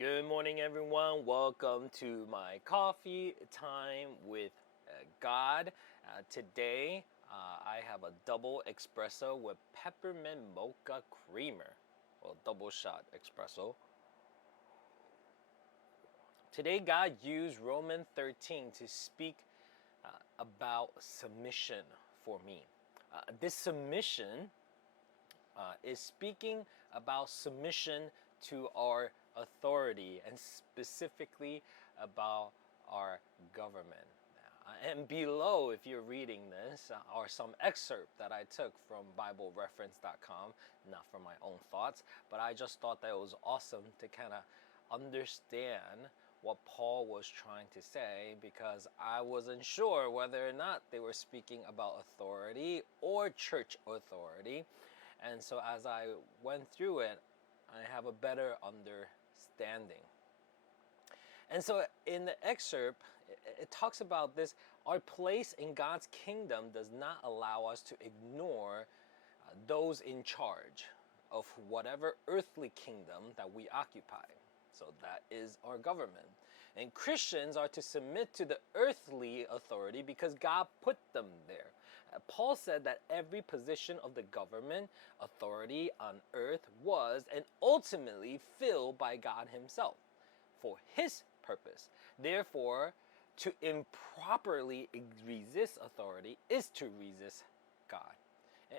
Good morning, everyone. Welcome to my coffee time with God. Today, I have a double espresso with peppermint mocha creamer. Well, double shot espresso. Today, God used Romans 13 to speak about submission for me. This submission is speaking about submission to our authority and specifically about our government. And below, if you're reading this, are some excerpts that I took from BibleReference.com, not from my own thoughts, but I just thought that it was awesome to kind of understand what Paul was trying to say, because I wasn't sure whether or not they were speaking about authority or church authority. And so as I went through it, I have a better understanding. And so in the excerpt, it talks about this: our place in God's kingdom does not allow us to ignore those in charge of whatever earthly kingdom that we occupy. So that is our government. And Christians are to submit to the earthly authority because God put them there. Paul said that every position of the government authority on earth was and ultimately filled by God himself for his purpose. Therefore, to improperly resist authority is to resist God.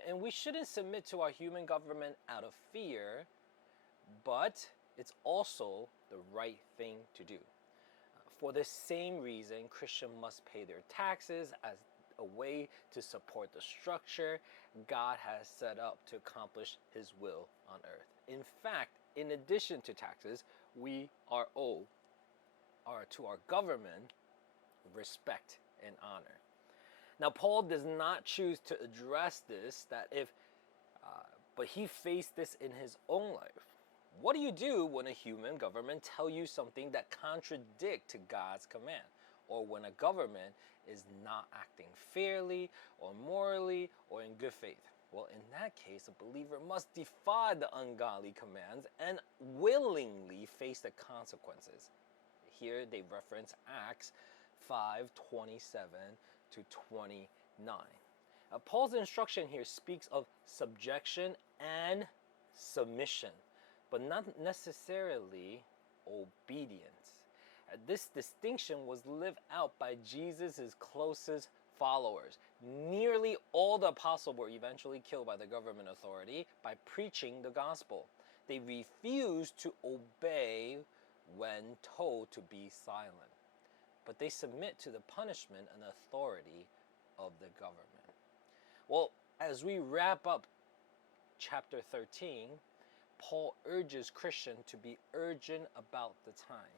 And we shouldn't submit to our human government out of fear, but it's also the right thing to do. For the same reason, Christians must pay their taxes as a way to support the structure God has set up to accomplish his will on earth. In fact, in addition to taxes, we are owed to our government respect and honor. Now, Paul does not choose to address this, but he faced this in his own life. What do you do when a human government tell you something that contradicts God's command? Or when a government is not acting fairly or morally or in good faith? Well, in that case, a believer must defy the ungodly commands and willingly face the consequences. Here they reference Acts 5:27 to 29. Paul's instruction here speaks of subjection and submission, but not necessarily obedience. This distinction was lived out by Jesus' closest followers. Nearly all the apostles were eventually killed by the government authority by preaching the gospel. They refused to obey when told to be silent, but they submit to the punishment and authority of the government. Well, as we wrap up chapter 13, Paul urges Christians to be urgent about the time.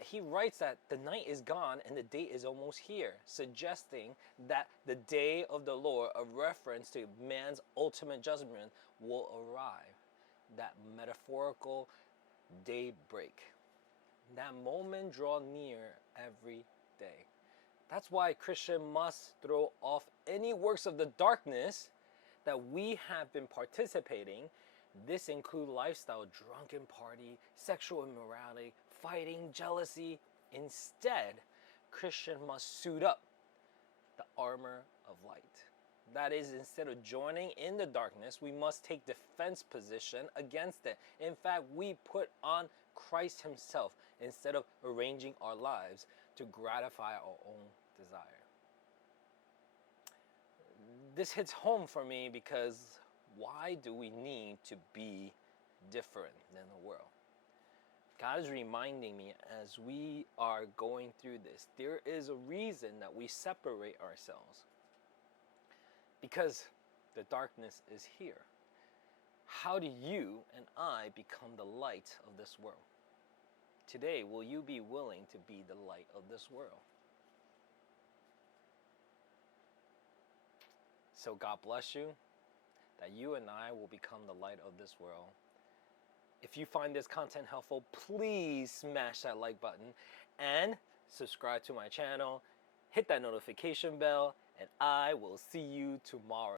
He writes that the night is gone and the day is almost here, suggesting that the day of the Lord, a reference to man's ultimate judgment, will arrive. That metaphorical daybreak. That moment draws near every day. That's why Christians must throw off any works of the darkness that we have been participating. This includes lifestyle, drunken party, sexual immorality, fighting, jealousy. Instead, Christians must suit up the armor of light. That is, instead of joining in the darkness, we must take defense position against it. In fact, we put on Christ himself instead of arranging our lives to gratify our own desire. This hits home for me because why do we need to be different than the world? God is reminding me as we are going through this, there is a reason that we separate ourselves. Because the darkness is here. How do you and I become the light of this world? Today, will you be willing to be the light of this world? So God bless you, that you and I will become the light of this world. If you find this content helpful, please smash that like button and subscribe to my channel. Hit that notification bell, and I will see you tomorrow.